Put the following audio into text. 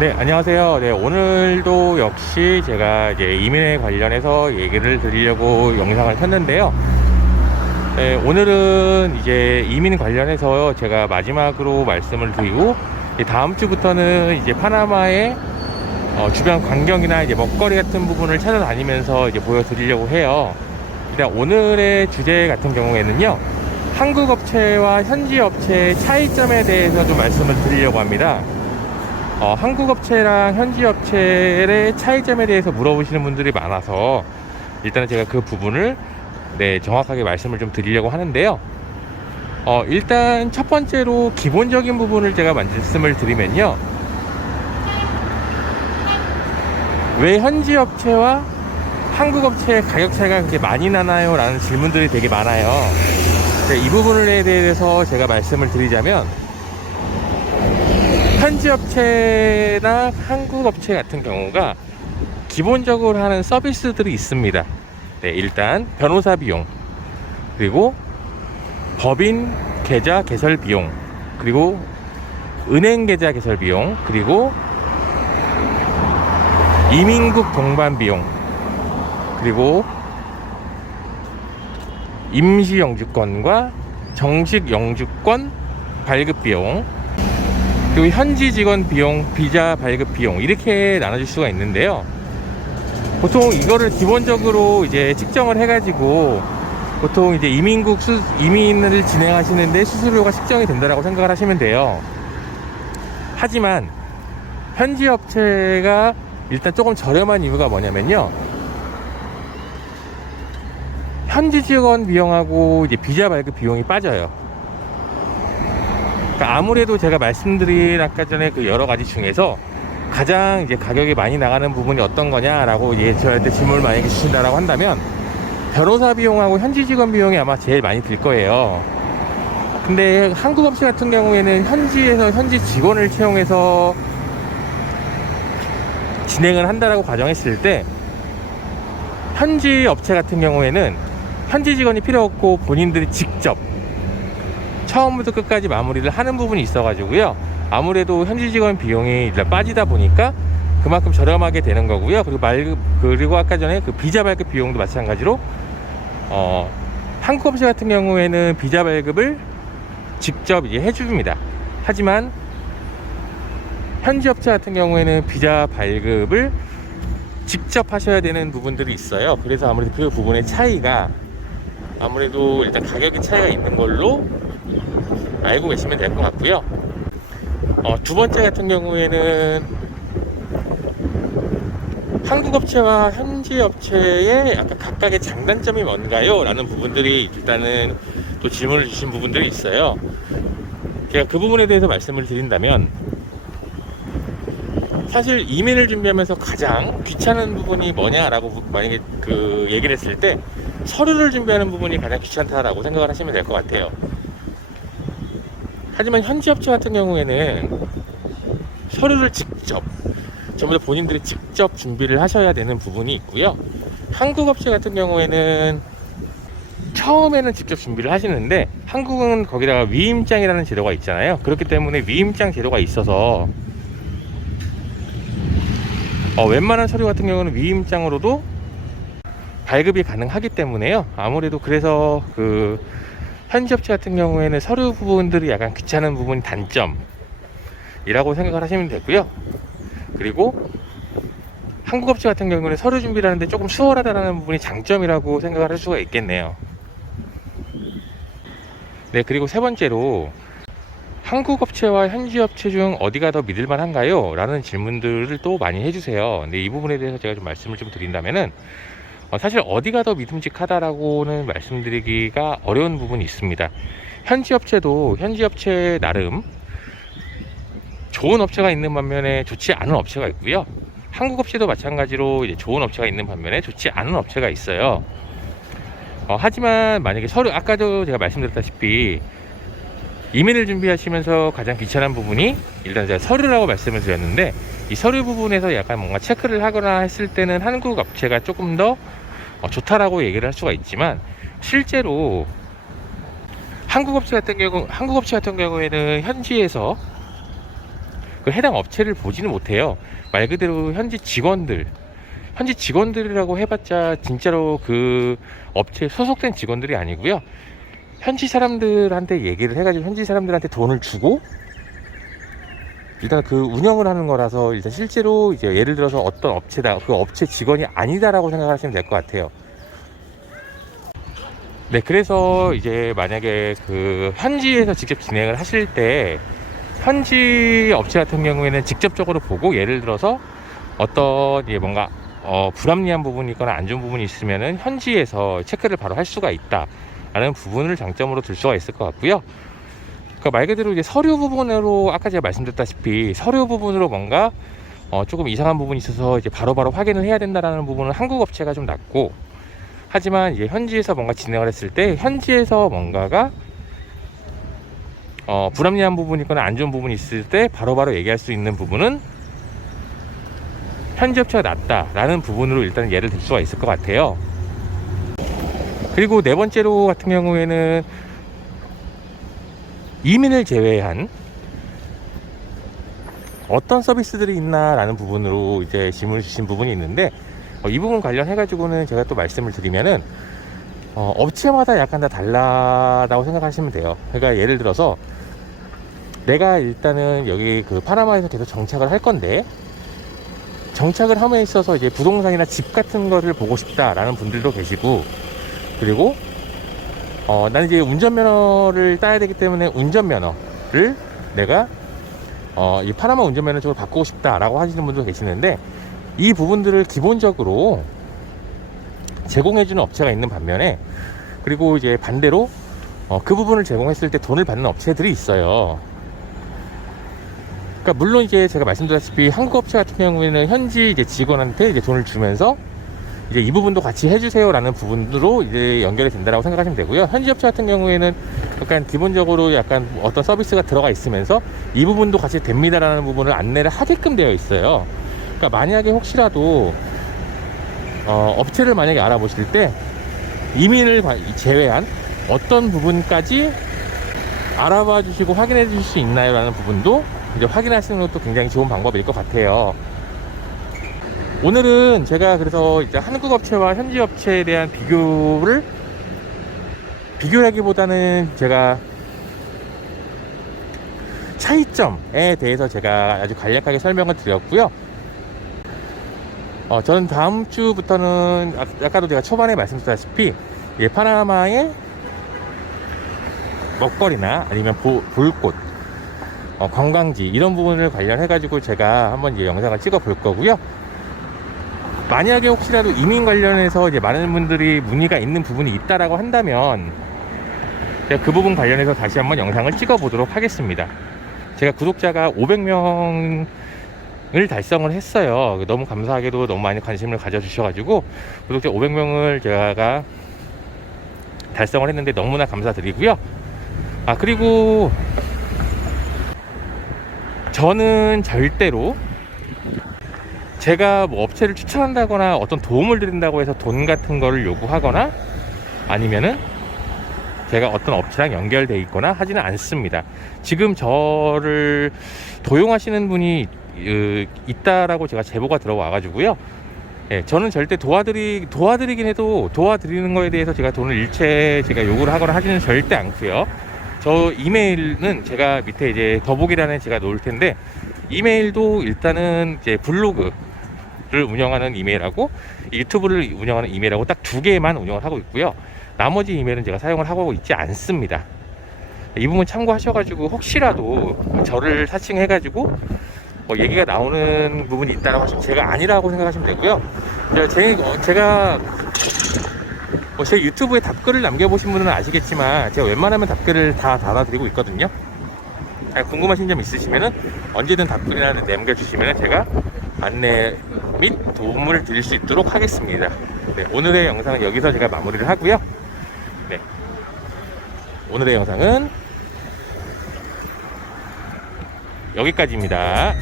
네, 안녕하세요. 네, 오늘도 역시 제가 이제 이민에 관련해서 얘기를 드리려고 영상을 켰는데요. 네, 오늘은 이제 이민 관련해서 제가 마지막으로 말씀을 드리고, 다음 주부터는 이제 파나마의 주변 광경이나 이제 먹거리 같은 부분을 찾아다니면서 이제 보여드리려고 해요. 일단 오늘의 주제 같은 경우에는요, 한국 업체와 현지 업체의 차이점에 대해서 좀 말씀을 드리려고 합니다. 한국 업체랑 현지 업체의 차이점에 대해서 물어보시는 분들이 많아서 일단은 제가 그 부분을 정확하게 말씀을 좀 드리려고 하는데요. 일단 첫 번째로 기본적인 부분을 제가 말씀을 드리면요, 왜 현지 업체와 한국 업체의 가격 차이가 그렇게 많이 나나요? 라는 질문들이 되게 많아요. 이 부분에 대해서 제가 말씀을 드리자면, 현지 업체나 한국 업체 같은 경우가 기본적으로 하는 서비스들이 있습니다. 일단 변호사 비용, 그리고 법인 계좌 개설 비용, 그리고 은행 계좌 개설 비용, 그리고 이민국 동반 비용, 그리고 임시 영주권과 정식 영주권 발급 비용, 그리고 현지 직원 비용, 비자 발급 비용, 이렇게 나눠줄 수가 있는데요. 보통 이거를 기본적으로 이제 측정을 해가지고 보통 이제 이민을 진행하시는데 수수료가 측정이 된다라고 생각을 하시면 돼요. 하지만 현지 업체가 일단 조금 저렴한 이유가 뭐냐면요, 현지 직원 비용하고 이제 비자 발급 비용이 빠져요. 아무래도 제가 말씀드린 아까 전에 그 여러 가지 중에서 가장 이제 가격이 많이 나가는 부분이 어떤 거냐라고 저한테 질문을 만약에 주신다라고 한다면, 변호사 비용하고 현지 직원 비용이 아마 제일 많이 들 거예요. 근데 한국 업체 같은 경우에는 현지에서 현지 직원을 채용해서 진행을 한다라고 가정했을 때, 현지 업체 같은 경우에는 현지 직원이 필요 없고 본인들이 직접 처음부터 끝까지 마무리를 하는 부분이 있어가지고요, 아무래도 현지 직원 비용이 일단 빠지다 보니까 그만큼 저렴하게 되는 거고요. 그리고 아까 전에 그 비자 발급 비용도 마찬가지로 한국 업체 같은 경우에는 비자 발급을 직접 이제 해줍니다. 하지만 현지 업체 같은 경우에는 비자 발급을 직접 하셔야 되는 부분들이 있어요. 그래서 아무래도 그 부분의 차이가 아무래도 일단 가격의 차이가 있는 걸로 알고 계시면 될 것 같고요. 두 번째 같은 경우에는 한국 업체와 현지 업체의 약간 각각의 장단점이 뭔가요? 라는 부분들이 일단은 또 질문을 주신 부분들이 있어요. 제가 그 부분에 대해서 말씀을 드린다면, 사실 이민을 준비하면서 가장 귀찮은 부분이 뭐냐라고 만약에 그 얘기를 했을 때, 서류를 준비하는 부분이 가장 귀찮다라고 생각을 하시면 될 것 같아요. 하지만 현지 업체 같은 경우에는 서류를 직접 전부 다 본인들이 직접 준비를 하셔야 되는 부분이 있고요. 한국 업체 같은 경우에는 처음에는 직접 준비를 하시는데, 한국은 거기다가 위임장이라는 제도가 있잖아요. 그렇기 때문에 위임장 제도가 있어서 웬만한 서류 같은 경우는 위임장으로도 발급이 가능하기 때문에요. 아무래도 그래서 그 현지 업체 같은 경우에는 서류 부분들이 약간 귀찮은 부분이 단점이라고 생각을 하시면 되고요. 그리고 한국 업체 같은 경우는 서류 준비를 하는데 조금 수월하다는 부분이 장점이라고 생각을 할 수가 있겠네요. 그리고 세 번째로, 한국 업체와 현지 업체 중 어디가 더 믿을만 한가요? 라는 질문들을 또 많이 해주세요. 근데 이 부분에 대해서 제가 좀 말씀을 좀 드린다면은, 사실 어디가 더 믿음직하다라고는 말씀드리기가 어려운 부분이 있습니다. 현지 업체도 현지 업체 나름 좋은 업체가 있는 반면에 좋지 않은 업체가 있고요. 한국 업체도 마찬가지로 이제 좋은 업체가 있는 반면에 좋지 않은 업체가 있어요. 하지만 만약에 서류, 아까도 제가 말씀드렸다시피 이민을 준비하시면서 가장 귀찮은 부분이 일단 제가 서류라고 말씀을 드렸는데, 이 서류 부분에서 약간 뭔가 체크를 하거나 했을 때는 한국 업체가 조금 더 좋다라고 얘기를 할 수가 있지만, 실제로 한국 업체 같은 경우에는 현지에서 그 해당 업체를 보지는 못해요. 말 그대로 현지 직원들이라고 해봤자 진짜로 그 업체에 소속된 직원들이 아니고요. 현지 사람들한테 얘기를 해가지고 현지 사람들한테 돈을 주고 일단 그 운영을 하는 거라서 일단 실제로 이제 예를 들어서 어떤 업체다, 그 업체 직원이 아니다라고 생각하시면 될 것 같아요. 네, 그래서 이제 만약에 그 현지에서 직접 진행을 하실 때 현지 업체 같은 경우에는 직접적으로 보고 예를 들어서 어떤 뭔가 불합리한 부분이 있거나 안 좋은 부분이 있으면은 현지에서 체크를 바로 할 수가 있다라는 부분을 장점으로 들 수가 있을 것 같고요. 그러니까 말 그대로 이제 서류 부분으로 아까 제가 말씀드렸다시피 서류 부분으로 뭔가 조금 이상한 부분이 있어서 이제 바로바로 확인을 해야 된다라는 부분은 한국 업체가 좀 낫고, 하지만 이제 현지에서 뭔가 진행을 했을 때 현지에서 뭔가가 불합리한 부분이 있거나 안 좋은 부분이 있을 때 바로바로 얘기할 수 있는 부분은 현지 업체가 낫다라는 부분으로 일단 예를 들 수가 있을 것 같아요. 그리고 네 번째로 같은 경우에는 이민을 제외한 어떤 서비스들이 있나라는 부분으로 이제 질문을 주신 부분이 있는데, 이 부분 관련해 가지고는 제가 또 말씀을 드리면은 업체마다 약간 다 달라다고 생각하시면 돼요. 그러니까 예를 들어서 내가 일단은 여기 그 파나마에서 계속 정착을 할 건데, 정착을 함에 있어서 이제 부동산이나 집 같은 거를 보고 싶다라는 분들도 계시고, 그리고 나는 이제 운전면허를 따야 되기 때문에 운전면허를 내가 이 파나마 운전면허 쪽으로 바꾸고 싶다라고 하시는 분도 계시는데, 이 부분들을 기본적으로 제공해주는 업체가 있는 반면에, 그리고 이제 반대로 그 부분을 제공했을 때 돈을 받는 업체들이 있어요. 그러니까 물론 이제 제가 말씀드렸다시피 한국 업체 같은 경우에는 현지 이제 직원한테 이제 돈을 주면서 이제 이 부분도 같이 해주세요라는 부분으로 이제 연결이 된다라고 생각하시면 되고요. 현지 업체 같은 경우에는 약간 기본적으로 약간 어떤 서비스가 들어가 있으면서 이 부분도 같이 됩니다라는 부분을 안내를 하게끔 되어 있어요. 그러니까 만약에 혹시라도 업체를 만약에 알아보실 때 이민을 제외한 어떤 부분까지 알아봐 주시고 확인해 주실 수 있나요? 라는 부분도 이제 확인하시는 것도 굉장히 좋은 방법일 것 같아요. 오늘은 제가 그래서 이제 한국 업체와 현지 업체에 대한 비교라기보다는 제가 차이점에 대해서 제가 아주 간략하게 설명을 드렸고요. 저는 다음 주부터는 아까도 제가 초반에 말씀드렸다시피 파나마의 먹거리나 아니면 볼곳, 관광지 이런 부분을 관련해 가지고 제가 한번 이제 영상을 찍어 볼 거고요. 만약에 혹시라도 이민 관련해서 이제 많은 분들이 문의가 있는 부분이 있다라고 한다면 제가 그 부분 관련해서 다시 한번 영상을 찍어 보도록 하겠습니다. 제가 구독자가 500명을 달성을 했어요. 너무 감사하게도 너무 많이 관심을 가져주셔가지고 구독자 500명을 제가 달성을 했는데 너무나 감사드리고요. 그리고 저는 절대로 제가 뭐 업체를 추천한다거나 어떤 도움을 드린다고 해서 돈 같은 거를 요구하거나 아니면은 제가 어떤 업체랑 연결돼 있거나 하지는 않습니다. 지금 저를 도용하시는 분이 있다라고 제가 제보가 들어와 가지고요. 저는 절대 도와드리긴 해도 도와드리는 거에 대해서 제가 돈을 일체 제가 요구를 하거나 하지는 절대 않고요. 저 이메일은 제가 밑에 이제 더보기란에 제가 놓을 텐데, 이메일도 일단은 이제 블로그를 운영하는 이메일하고 유튜브를 운영하는 이메일하고 딱 두 개만 운영을 하고 있고요. 나머지 이메일은 제가 사용을 하고 있지 않습니다. 이 부분 참고하셔가지고 혹시라도 저를 사칭해가지고 얘기가 나오는 부분이 있다라고 하시면 제가 아니라고 생각하시면 되고요. 제가 제 유튜브에 답글을 남겨보신 분은 아시겠지만 제가 웬만하면 답글을 다 달아드리고 있거든요. 궁금하신 점 있으시면은 언제든 답글이나 남겨주시면 제가 안내 및 도움을 드릴 수 있도록 하겠습니다. 네, 오늘의 영상은 여기서 제가 마무리를 하고요. 네, 오늘의 영상은 여기까지입니다.